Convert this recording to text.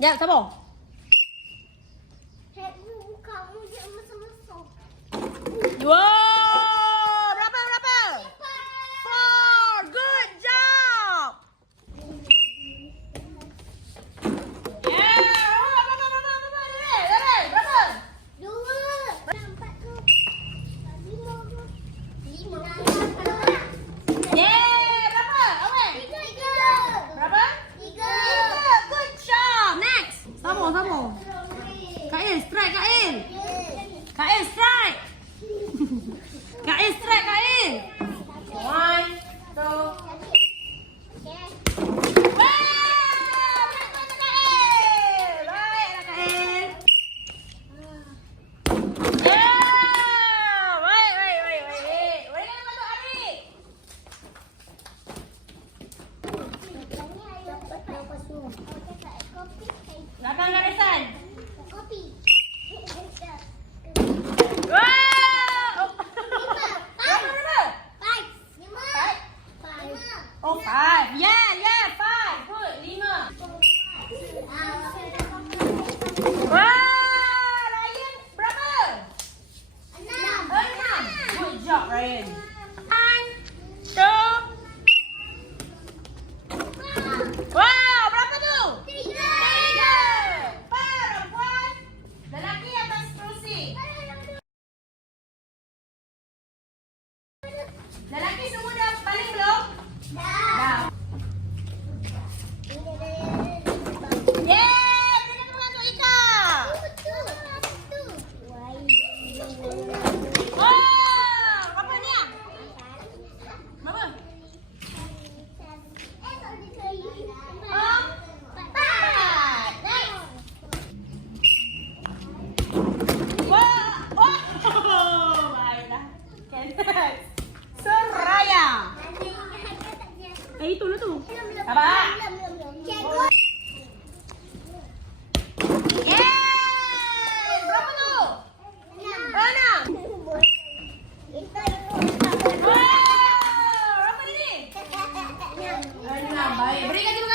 Ya, sambung. Wow, berapa? 4. Good job. Yeah, berapa? 5. Yeah, berapa? Awet. 3. Berapa? 3. Good job. Next. Sambung. Kak Il, strike Kak Il. Kak Il, strike. Kak Il, strike Kak Il. 1, 2. Belakang garisan. Kopi. Wow! Berapa? 5. Oh, 5. Yeah, 5. Good. 5. Wow! Ryan, berapa? 6. Good job, Ryan. 1, 2. Wow, berapa tu? 3. Perempuan. Lelaki atas kerusi. Lelaki semua dah paling belum? Dah. Yeah, berikan teman untuk Ika. Wow, berapa ni ah? Berapa? 4. Next. Wow. Oh, baiklah. Okay, next. Soraya. Itulah tu. Apa? Yeay! Berapa tu? 6. Wow! Berapa ni? 6. Baik. Berikan tepuk